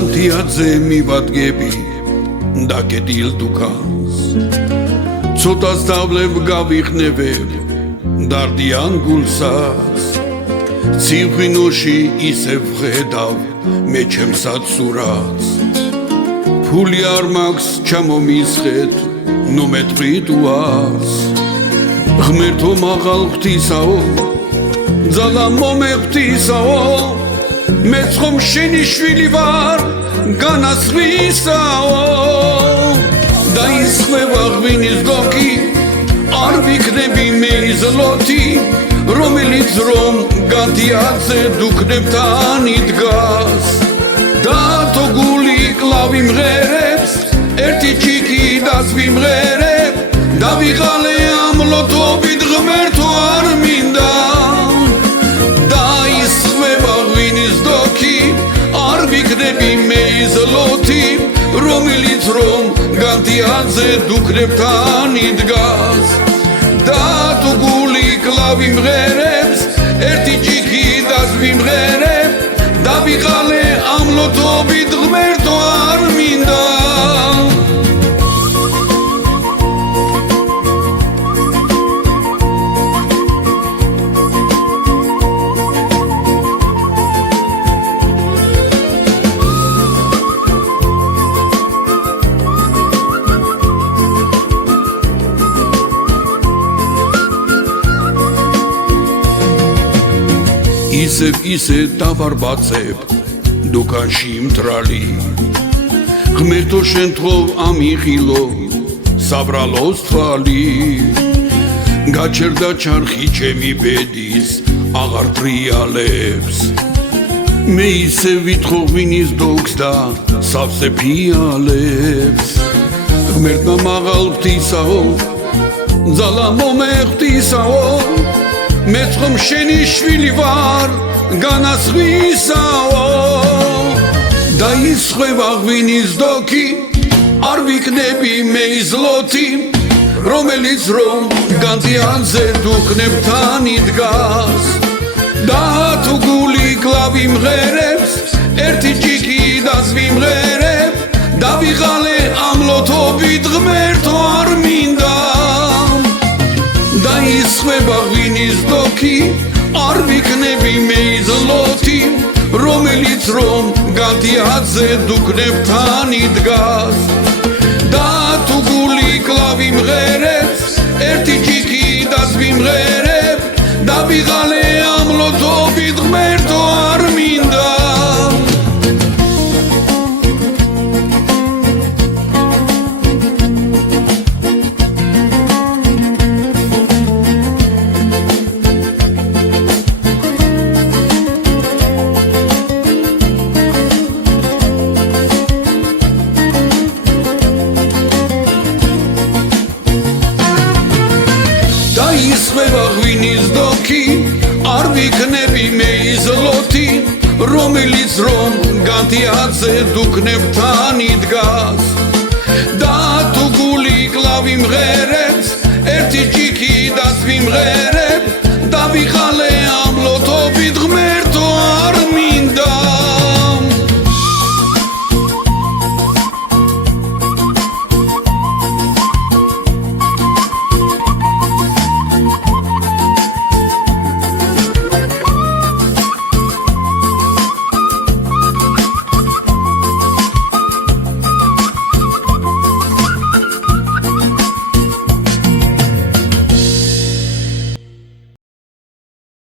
განთიაძე მივადგები და გედილ დუქანს ცოტას დავლებ გავიხნევებ დარდიან გულსაც ციხვინოში ისევ ვხედავ მე ჩემსაც სურათს ფული არ მაქვს ჩამომისხეთ ნუ მეტყვი უარს ღმერთო მაღალ ღვთისაო ძალა მომეღვთისაო მეც ხომ შენი შვილი ვარ განასხვისაო დაისხება ღვინის დოკი არ ვიქნები მე იზლოთი რომელიც რომ განთიაძე დუქნებთან იდგას დათო გული კლავი მღერებს ერთი ჩიკი დასვი მღერებ დავიღალე ამლოთობით ღმერთო არ მინდა დაისხება ღვინის დოკი არ ვიქნები მე იზლოთი რომელიც რომ განთიაძე დუქნებთან იდგას დათო გული კლავი მღერებს ერთი ჩიკი დასვი მღერებ დავიღალე ამლოთობით ღმერთო არ მინდა ისე დავარბაცებ დუქანში მტრალი ღმერთო შენ თხოვ ამიღილო საბრალოს თვალი გაჩერდა ჩარხი ჩემი ბედის აღარ ტრიალებს მე ისე ვითხოვ ღვინის დოკს და სავსე ფიალებს ღმერთმა მაღალ ღვთისაო ძალა მომეღვთისაო მეც ხომ შენი შვილი ვარ განასხვისაო დაისხება ღვინის დოკი არ ვიქნები მე იზლოთი რომელიც რომ განთიაძე დუქნებთან იდგას დათო გული კლავი მღერებს ერთი ჩიკი დასვი მღერებ დავიღალე ამლოთობით ღმერთო არ მინდა დაისხება ღვინის დოკი არ ვიქნები მე იზლოთი რომელიც რომ განთიაძე დუქნებთან იდგას დათო გული კლავი მღერებს ერთი ჩიკი დასვი მღერებ დავიღალე ამლოთობით ღმერთო არ მინდა დაისხება ღვინის დოკი არ ვიქნები მე იზლოთი რომელიც რომ განთიაძე დუქნებთან იდგას დათო გული კლავი მღერებს ერთი ჩიკი დასვი მღერებ დავიღალე